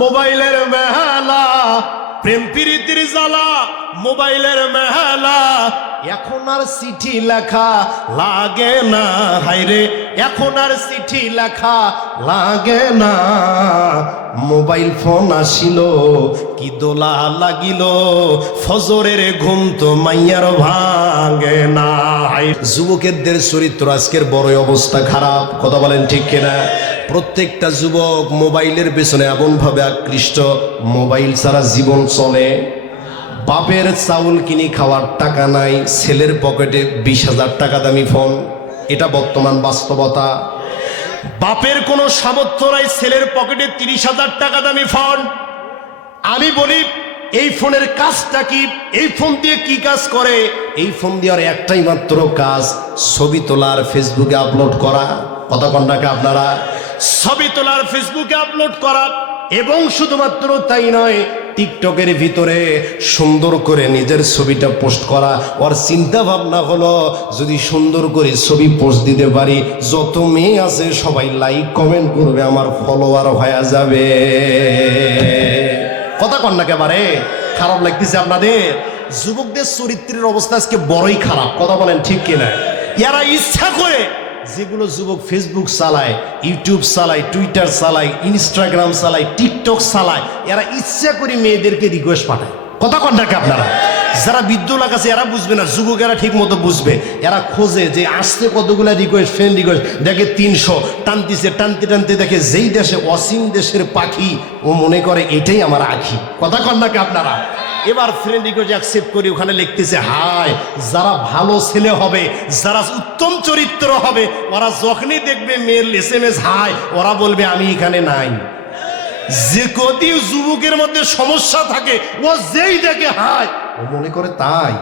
মোবাইলের মেলা, প্রেম প্রীতির জ্বালা মোবাইলের মেলা। এখন আর চিঠি লেখা লাগে না, হায়রে এখন আর চিঠি লেখা লাগে না। মোবাইল ফোন আসিল কি দোলা লাগিল, ফজরের ঘুম তো মাইয়ার ভাঙে না। যুবকের চরিত্র আজকের বড় অবস্থা খারাপ, কথা বলেন ঠিক কিনা? প্রত্যেকটা যুবক মোবাইলের পেছনে এমন ভাবে আকৃষ্ট, মোবাইল ছাড়া জীবন চলে। বাপের চাউল কিনে খাওয়ার টাকা নাই, ছেলের পকেটে 20,000 টাকা দামি ফোন, এটা বর্তমান বাস্তবতা। বাপের কোনো সামর্থ্য নাই, ছেলের পকেটে 30,000 টাকা দামি ফোন। আমি বলি এই ফোনের কাজটা কি? এই ফোন দিয়ে কি কাজ করে? এই ফোন দিয়ে আর একটাই মাত্র কাজ, ছবি তোলার ফেসবুকে আপলোড করা। কথা কন্যাকে আপনারা, ছবি তোলার ফেসবুকে আপলোড করা। এবং শুধুমাত্র তাই নয়, টিকটকের ভিতরে সুন্দর করে নিজের ছবিটা পোস্ট করা। ওর চিন্তা ভাবনা হলো যদি সুন্দর করে ছবি পোস্ট দিতে পারি, যত মেয়ে আছে সবাই লাইক কমেন্ট করবে, আমার ফলোয়ার হয়ে যাবে। কথা কন্যা একেবারে খারাপ লাগতেছে আপনাদের? যুবকদের চরিত্রের অবস্থা আজকে বড়ই খারাপ, কথা বলেন ঠিক কিনা? এরা ইচ্ছা করে, যেগুলো যুবক ফেসবুক চালায়, ইউটিউব চালায়, টুইটার চালায়, ইনস্টাগ্রাম চালায়, টিকটক চালায়, এরা ইচ্ছা করে মেয়েদেরকে রিকোয়েস্ট পাঠায়। কথা কন নাকি আপনারা? যারা বিদ্যুৎ আছে এরা বুঝবে না, যুবকেরা ঠিক মতো বুঝবে। এরা খোঁজে যে আসছে কতগুলা রিকোয়েস্ট, ফ্রেন্ড রিকোয়েস্ট, দেখে 300, টানতেছে, টানতে টানতে দেখে যেই দেশে অসীম দেশের পাখি, ও মনে করে এটাই আমার আখি। কথা কন নাকি আপনারা? এবার ফ্রেন্ড রিকোয়েস্ট অ্যাকসেপ্ট করি, ওখানে লিখতেছে হাই। যারা ভালো ছেলে হবে, যারা উত্তম চরিত্র হবে, ওরা যখনই দেখবে মেয়ের এসএমএস হাই, ওরা বলবে আমি এখানে নাই। যে কতি যুবকের মধ্যে সমস্যা থাকে, ও যেই দেখে হাই, ও মনে করে তাই।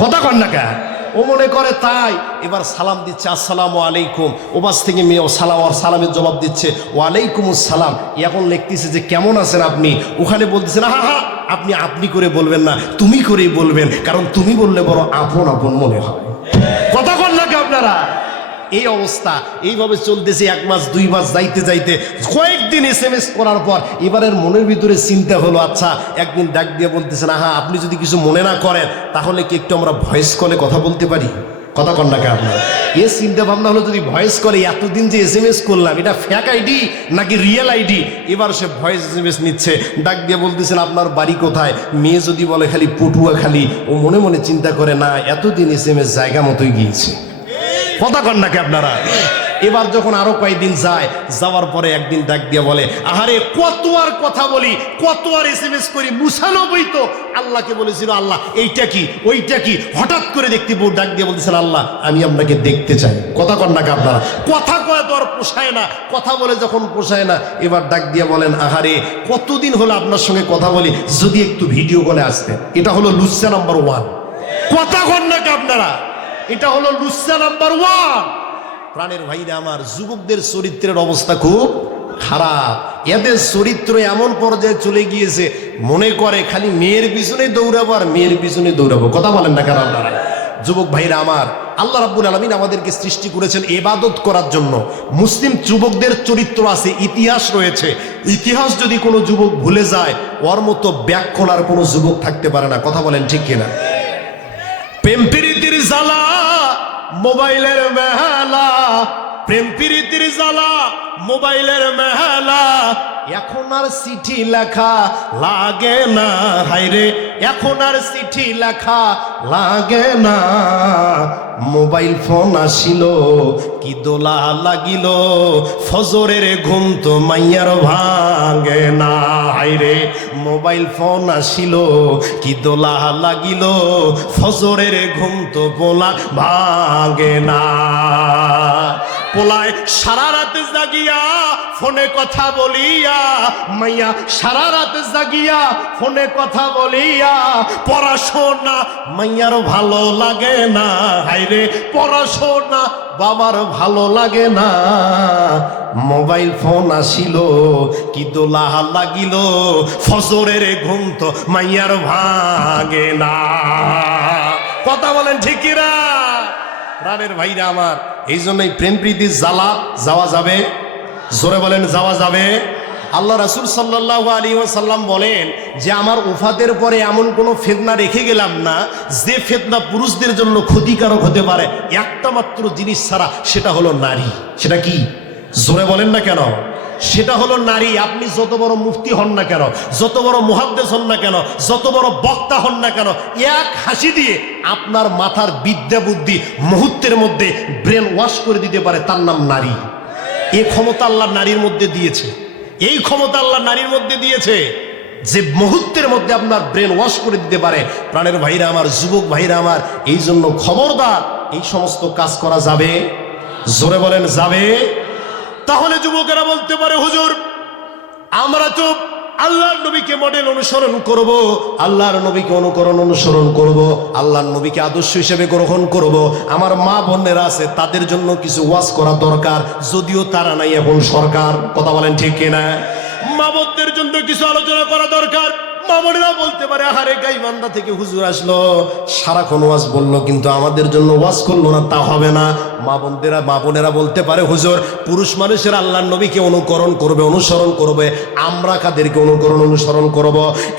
কথা কন না কেন? ও মনে করে তাই। এবার সালাম দিচ্ছে আসসালামু আলাইকুম, ওপাশ থেকে মেয়ে সালাম, আর সালামের জবাব দিচ্ছে ওয়ালাইকুম আসসালাম। এখন লিখতেছে যে কেমন আছেন আপনি, ওখানে বলতেছে না হা আপনি আপনি করে বলবেন না, তুমি করেই বলবেন, কারণ তুমি বললে বড় আপন আপন মনে হয়। কথা কন নাকি আপনারা? এই অবস্থা এইভাবে চলতেছে 1 মাস 2 মাস যাইতে যাইতে কয়েকদিন এসএমএস করার পর এবারের মনের ভিতরে চিন্তা হলো, আচ্ছা একদিন ডাক দিয়ে বলতেছে না হ্যাঁ আপনি যদি কিছু মনে না করেন তাহলে কি একটু আমরা ভয়েস কলে কথা বলতে পারি? কথা কন নাকি আপনার? এ চিন্তা ভাবনা হলো যদি ভয়েস কলে, এতদিন যে এসএমএস করলাম এটা ফেক আইডি নাকি রিয়েল আইডি? এবার সে ভয়েস এসএমএস নিচ্ছে, ডাক দিয়ে বলতেছেন আপনার বাড়ি কোথায়? মেয়ে যদি বলে খালি পটুয়াখালী, ও মনে মনে চিন্তা করে না এতদিন এসএমএস জায়গা মতোই গিয়েছে। কথা কন নাকি আপনারা? এবার যখন আরো কয়েকদিন যায়, যাওয়ার পরে একদিন ডাক দিয়ে বলে আহারে কত আর কথা বলি, কত আর এসএমএস করি, 99 তো আল্লাহকে বলেছিল আল্লাহ এইটা কি ওইটা কি। হঠাৎ করে দেখতে বউ ডাক দিয়ে বলতেছেন আল্লাহ আমি আপনাকে দেখতে চাই। কথা কন নাকি আপনারা? কথা কয় তো আর পোষায় না, কথা বলে যখন পোষায় না, এবার ডাক দিয়ে বলেন আহারে কতদিন হলো আপনার সঙ্গে কথা বলি, যদি একটু ভিডিও কলে আসতেন। এটা হলো লুচ্চা নাম্বার 1। কথা কন নাকি আপনারা? এটা হলো লুচ্চা নাম্বার 1। প্রাণের ভাইরা আমার, যুবকদের চরিত্রের অবস্থা খুব খারাপ। এদের চরিত্র এমন পর্যায়ে চলে গিয়েছে, মনে করে খালি মেয়ের পিছনে দৌড়াবো আর মেয়ের পিছনে দৌড়াবো। কথা বলেন না কেন আপনারা? যুবক ভাইরা আমার, আল্লাহ রাব্বুল আলামিন আমাদেরকে সৃষ্টি করেছেন ইবাদত করার জন্য। মুসলিম যুবকদের চরিত্র আছে, ইতিহাস রয়েছে। ইতিহাস যদি কোনো যুবক ভুলে যায়, ওর মতো ব্যাখ্যার আর কোনো যুবক থাকতে পারে না। কথা বলেন ঠিক কিনা? প্রেম প্রীতির জ্বালা মোবাইলের মেলা, প্রেম প্রীতির জ্বালা মোবাইলের মেলা। এখন আর চিঠি লেখা লাগে না, হায়রে এখন আর চিঠি লেখা লাগে না। মোবাইল ফোন আসিল কি দোলা লাগিল, ফজরের ঘুম তো মাইয়ার ভাঙে না। হায়রে মোবাইল ফোন আসিল কি দোলা লাগিল, ফজরের ঘুম তো পোলা ভাঙে না। পোলায় সারা রাত জাগিয়া ফোনে কথা বলিয়া, মাইয়া সারা রাত জাগিয়া ফোনে কথা বলিয়া, পড়াশোনা মাইয়ার ভালো লাগে না। হায়রে পড়াশোনা বাবার ভালো লাগে না। মোবাইল ফোন আসিল কি দোলা লাগিল, ফজরের ঘুম তো মাইয়ার ভাঙে না। কথা বলেন ঠিকিরা? প্রাণের ভাইরা আমার, এই জন্যই প্রেম প্রীতির জ্বালা যাওয়া যাবে? জোরে বলেন যাওয়া যাবে? আল্লাহ রাসূল সাল্লাল্লাহু আলাইহি ওয়াসাল্লাম বলেন যে আমার ওফাতের পরে এমন কোনো ফিতনা রেখে গেলাম না যে ফিতনা পুরুষদের জন্য ক্ষতিকারক হতে পারে একটা মাত্র জিনিস ছাড়া, সেটা হলো নারী। সেটা কি? জোরে বলেন না কেন? সেটা হলো নারী। আপনি যত বড় মুফতি হন না কেন, যত বড় মুহাদ্দিস হন না কেন, যত বড় বক্তা হন না কেন, এক হাসি দিয়ে আপনার মাথার বিদ্যা বুদ্ধি মুহূর্তের মধ্যে ব্রেন ওয়াশ করে দিতে পারে, তার নাম নারী। এই ক্ষমতা আল্লাহ নারীর মধ্যে দিয়েছে। এই ক্ষমতা আল্লাহ নারীর মধ্যে দিয়েছে যে মুহূর্তের মধ্যে আপনার ব্রেন ওয়াশ করে দিতে পারে। প্রাণের ভাইরা আমার, যুবক ভাইরা আমার, এই জন্য খবরদার এই সমস্ত কাজ করা যাবে? জোরে বলেন যাবে? তাহলে যুবকেরা বলতে পারে হুজুর আমরা তো আল্লাহর নবীকে মডেল অনুসরণ করব, আল্লাহর নবীকে অনুসরণ করব, আল্লাহর নবীকে আদর্শ হিসেবে গ্রহণ করব। আমার মা বোনেরা আছে, তাদের জন্য কিছু ওয়াজ করা দরকার, যদিও তারা নাই এখন সরকার। কথা বলেন ঠিক কিনা? মা বোনদের জন্য কিছু আলোচনা করা দরকার। মা বোনেরা বলতে পারে আহারে গাইবান্ধা থেকে হুজুর আসলো, সারাক্ষণ ওয়াজ বললো কিন্তু আমাদের জন্য ওয়াজ করলো না, তা হবে না। মা বোনেরা বলতে পারে হুজুর পুরুষ মানুষের আল্লাহর নবীকে অনুসরণ করবে, আমরা কাদেরকে অনুসরণ করব?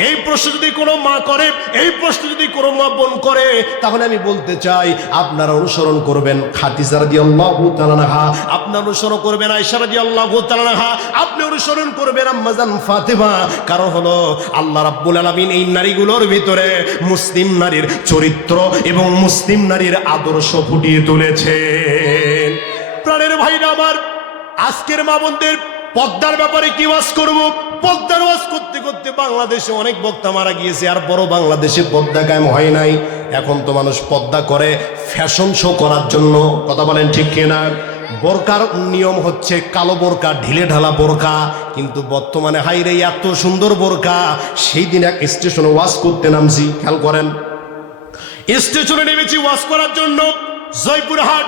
এই প্রশ্ন যদি কোনো মা করে, এই প্রশ্ন যদি কোনো মা বোন করে, তাহলে আমি বলতে চাই আপনারা অনুসরণ করবেন খাদিজা রাদিয়াল্লাহু তাআলা আনহা, আপনি অনুসরণ করবেন আয়েশা রাদিয়াল্লাহু তাআলা আনহা, আপনি অনুসরণ করবেন আম্মা জান ফাতেমা। কারণ হলো আল্লাহ রাব্বুল আলামিন এই নারীগুলোর ভিতরে মুসলিম নারীর চরিত্র এবং মুসলিম নারীর আদর্শ ফুটিয়ে তুলেছে। প্রাণের ভাইরা আমার, আজকের মা বোনদের পর্দার ব্যাপারে কি ওয়াজ করব? পর্দার ওয়াজ করতে করতে বাংলাদেশে অনেক বক্তা মারা গিয়েছে, আর বড় বাংলাদেশে পর্দা কায়েম হয় নাই। এখন তো মানুষ পর্দা করে ফ্যাশন শো করার জন্য। কথা বলেন ঠিক কিনা? বোরকার নিয়ম হচ্ছে কালো বোরকা, ঢিলে ঢালা বোরকা, কিন্তু বর্তমানে হাইরে এত সুন্দর বোরকা। সেই দিন এক স্টেশনে ওয়াজ করতে নামছি, খেয়াল করেন, স্টেশনে নেমেছি ওয়াজ করার জন্য, জয়পুরহাট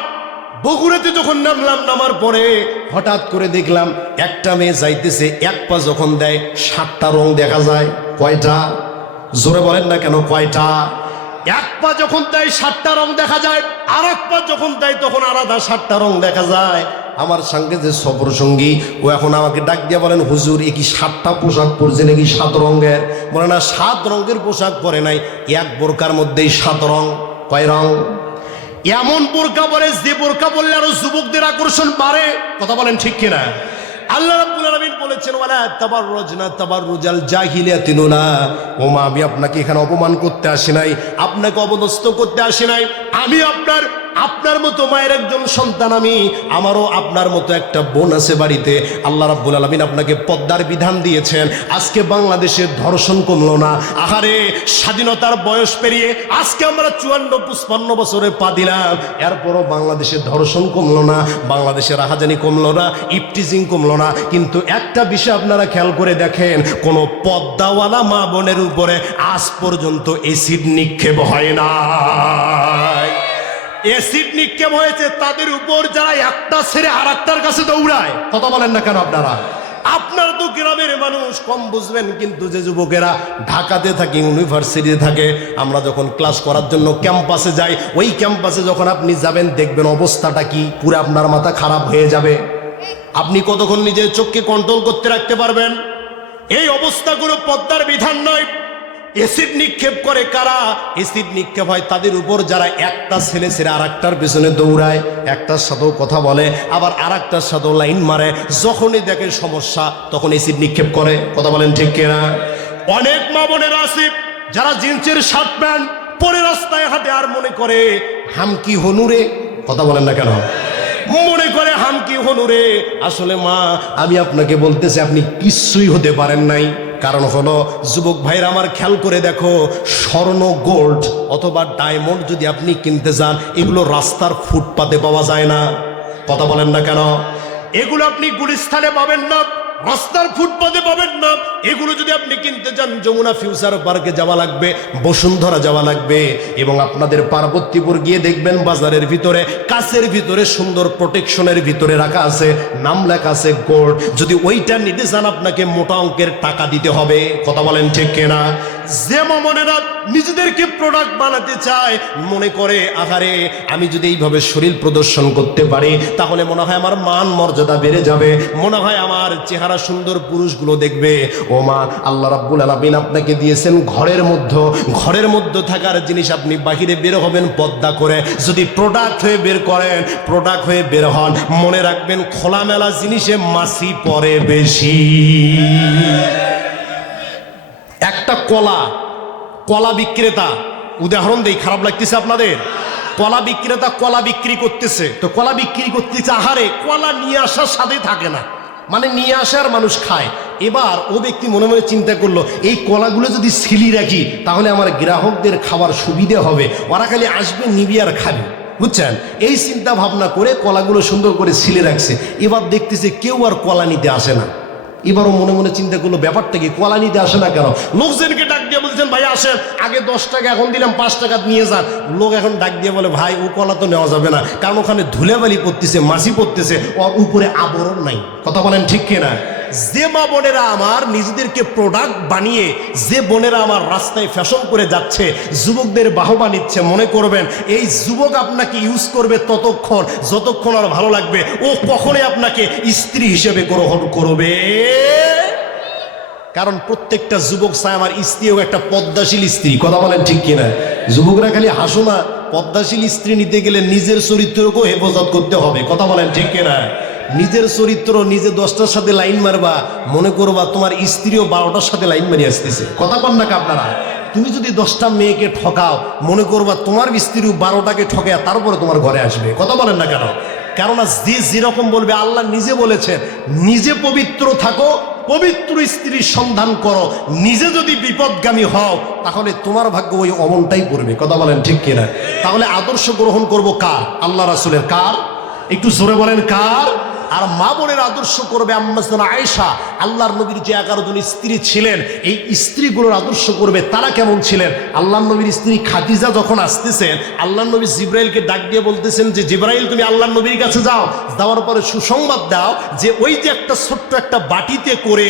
বগুড়াতে যখন নামলাম, নামার পরে হঠাৎ করে দেখলাম একটা মেয়ে যাইতেছে, এক পা যখন দেয় 7টা রং দেখা যায়। কয়টা? জোরে বলেন না কেন, কয়টা? এক পা যখন দেয় 7টা রং দেখা যায়, আর এক পা যখন দেয় তখন আলাদা 7টা রং দেখা যায়। আমার সঙ্গে যে সফর সঙ্গী, ও এখন আমাকে ডাক দিয়ে বলেন হুজুর এ কি 7টা পোশাক পরছে নাকি 7 রঙের? বলে না, 7 রঙের পোশাক পরে নাই, এক বোরকার মধ্যেই 7 রং। কয় রং? এমন বোরকা পরে যে বোরকা বললে আরো যুবকদের আকর্ষণ বাড়ে। কথা বলেন ঠিক কিনা? আল্লাহ রাব্বুল আলামিন বলেছেন ওয়ালা তাবাররুজনা তাবাররুজাল জাহিলিয়াতিন উলা। ওমা, আমি আপনাকে এখানে অপমান করতে আসি নাই, আপনাকে অপদস্থ করতে আসি নাই। আমি আপনার মতো মায়ের একজন সন্তান, আমারও আপনার মতো একটা বোন আছে বাড়িতে। আল্লাহ রাব্বুল আলামিন আপনাকে পর্দার বিধান দিয়েছেন। আজকে বাংলাদেশের ধর্ষণ কমলো না। আহারে, স্বাধীনতার বয়স পেরিয়ে আজকে আমরা 54-55 বছরে পা দিলাম, এরপরও বাংলাদেশের ধর্ষণ কমলো না, বাংলাদেশের রাহাজানি কমলো না, ইফটিজিং কমলো না। কিন্তু একটা বিষয় আপনারা খেয়াল করে দেখেন, কোনো পর্দাওয়ালা মা বোনের উপরে আজ পর্যন্ত এসিড নিক্ষেপ হয় না। এসিড নিক্ষেপ হয়েছে তাদের উপর যারা একটা ছেড়ে আর একটার কাছে দৌড়ায়। কথা বলেন না কেন আপনারা? আপনার তো গ্রামের মানুষ, কম বুঝবেন, কিন্তু যে যুবকেরা ঢাকাতে থাকে, ইউনিভার্সিটিতে থাকে, আমরা যখন ক্লাস করার জন্য ক্যাম্পাসে যাই, ওই ক্যাম্পাসে যখন আপনি যাবেন দেখবেন অবস্থাটা কি, পুরো আপনার মাথা খারাপ হয়ে যাবে। আপনি কতক্ষণ নিজের চোখকে কন্ট্রোল করতে রাখতে পারবেন? এই অবস্থাগুলো পর্দার বিধান নয়। এসিড নিক্ষেপ করে কারা? এসিড নিক্ষেপ হয় তাদের উপর যারা একটা ছেলে ছেড়ে আর একটার পেছনে দৌড়ায়, একটার সাথেও কথা বলে, আবার আর একটার সাথেও লাইন মারে। যখনই দেখে সমস্যা তখন এসিড নিক্ষেপ করে। কথা বলেন ঠিক কিনা? অনেক মা বোনেরা আছে যারা জিন্সের শার্ট প্যান্ট পরে রাস্তায় হাঁটে আর মনে করে হামকি হনুরে। কথা বলেন না কেন? মনে করে হামকি হনুরে। আসলে মা, আমি আপনাকে বলতেছি আপনি কিছুই হতে পারেন নাই। কারণ হলো যুবক ভাইরা আমার, খেয়াল করে দেখো, স্বর্ণ, গোল্ড অথবা ডায়মন্ড যদি আপনি কিনতে যান, এগুলো রাস্তার ফুটপাতে পাওয়া যায় না। কথা বলেন না কেন? এগুলো আপনি গুলিস্তানে পাবেন না, রাস্তার ফুটপাতে পাবেন না। এগুলো যদি আপনি কিনতে যান, যমুনা ফিউচার পার্কে যাওয়া লাগবে, বসুন্ধরা যাওয়া লাগবে, এবং আপনাদের পার্বতীপুর গিয়ে দেখবেন বাজারের ভিতরে, কাচের ভিতরে, সুন্দর প্রোটেকশনের ভিতরে রাখা আছে, নাম লেখা আছে গোল্ড। যদি ওইটা নিতে চান আপনাকে মোটা অঙ্কের টাকা দিতে হবে। কথা বলেন ঠিক কিনা? যে মামনেরা নিজেদেরকে প্রোডাক্ট বানাতে চায়, মনে করে আহারে আমি যদি এইভাবে শরীর প্রদর্শন করতে পারি তাহলে মনে হয় আমার মান মর্যাদা বেড়ে যাবে, মনে হয় আমার চেহারা সুন্দর পুরুষগুলো দেখবে। ও মা, আল্লাহ রাব্বুল আলামিন আপনাকে দিয়েছেন ঘরের মধ্যে থাকার জিনিস, আপনি বাহিরে বের হবেন পর্দা করে। যদি প্রোডাক্ট হয়ে বের করেন, প্রোডাক্ট হয়ে বের হন, মনে রাখবেন খোলামেলা জিনিসে মাছি পড়ে বেশি। একটা কলা বিক্রেতা, উদাহরণ দেই, খারাপ লাগতেছে আপনাদের? কলা বিক্রেতা কলা বিক্রি করতেছে, তো কলা বিক্রি করতেছে, আহারে কলা নিয়ে আসার সাথে থাকে না, মানে নিয়ে আসার মানুষ খায়। এবার ও ব্যক্তি মনে মনে চিন্তা করলো, এই কলাগুলো যদি সিলি রাখি তাহলে আমার গ্রাহকদের খাবার সুবিধে হবে, ওরা খালি আসবে নিবি আর খাবে, বুঝছেন? এই চিন্তা ভাবনা করে কলাগুলো সুন্দর করে সিলে রাখছে। এবার দেখতেছে কেউ আর কলা নিতে আসে না। এবারও মনে মনে চিন্তা করলো, ব্যাপারটা কি, কলা নিতে আসে না কেন? লোকজনকে ডাক দিয়ে বলছেন, ভাই আসেন, আগে 10 টাকা এখন দিলাম 5 টাকা নিয়ে যান। লোক এখন ডাক দিয়ে বলে, ভাই ও কলা তো নেওয়া যাবে না, কারণ ওখানে ধুলেবালি পড়তেছে, মাছি পড়তেছে, ওর উপরে আবরণ নাই। কথা বলেন ঠিক কিনা? যে মা বোনেরা আমার নিজেদেরকে প্রোডাক্ট বানিয়ে, যে বোনেরা আমার রাস্তায় ফ্যাশন করে যাচ্ছে, যুবকদের বাহবা নিচ্ছে, মনে করবেন এই যুবক আপনাকে ইউজ করবে ততক্ষণ যতক্ষণ আর ভালো লাগবে, ও কখনোই আপনাকে স্ত্রী হিসেবে গ্রহণ করবে। কারণ প্রত্যেকটা যুবক চায় আমার স্ত্রীও একটা পদ্মাশীল স্ত্রী। কথা বলেন ঠিক কিনা? যুবকরা খালি হাসো না, পদ্মাশীল স্ত্রী নিতে গেলে নিজের চরিত্রকেও হেফাজত করতে হবে। কথা বলেন ঠিক কিনা? নিজের চরিত্র নিজে 10টার সাথে লাইন মারবা, মনে করবা তোমার স্ত্রীও 12টার সাথে লাইন মারি আসতেছে। কথা বল না আপনারা? তুমি যদি 10টা মেয়েকে ঠকাও, মনে করবা তোমার স্ত্রীও 12টাকে ঠকায় তারপরে তোমার ঘরে আসবে। কথা বলেন না কেন? কেননা যে যেরকম বলবে, আল্লাহ নিজে বলেছেন, নিজে পবিত্র থাকো, পবিত্র স্ত্রীর সন্ধান করো। নিজে যদি বিপদগামী হও তাহলে তোমার ভাগ্য ওই অমনটাই পড়বে। কথা বলেন ঠিক কিনা? তাহলে আদর্শ গ্রহণ করব কার? আল্লাহ রাসূলের। কার? একটু জোরে বলেন কার? আর মা বোনের আদর্শ করবে আম্মা আয়েশা। আল্লাহর নবীর যে 11 জন স্ত্রী ছিলেন, এই স্ত্রীগুলোর আদর্শ করবে তারা কেমন ছিলেন। আল্লাহর নবীর স্ত্রী খাদিজা যখন আসতেছেন, আল্লাহর নবী জিবরাইলকে ডাক দিয়ে বলতেছেন যে, জিবরাইল তুমি আল্লাহর নবীর কাছে যাও, যাওয়ার পরে সুসংবাদ দাও যে ওই যে একটা ছোট্ট একটা বাটিতে করে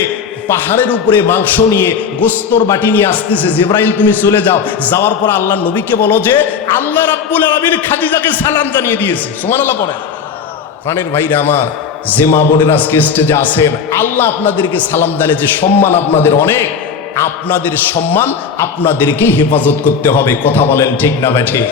পাহাড়ের উপরে মাংস নিয়ে, গোস্তর বাটি নিয়ে আসতেছে, জিবরাইল তুমি চলে যাও। যাওয়ার পর আল্লাহর নবীকে বলো যে আল্লাহ রাব্বুল আলামিন খাদিজাকে সালাম জানিয়ে দিয়েছে। সুবহানাল্লাহ পড়ে। প্রাণের ভাইরা আমার, যে মা বোনের আজকে স্টেজে আছেন, আল্লাহ আপনাদেরকে সালাম জানে যে সম্মান আপনাদের অনেক, আপনাদের সম্মান আপনাদেরকেই হেফাজত করতে হবে। কথা বলেন ঠিক না ভাই? ঠিক।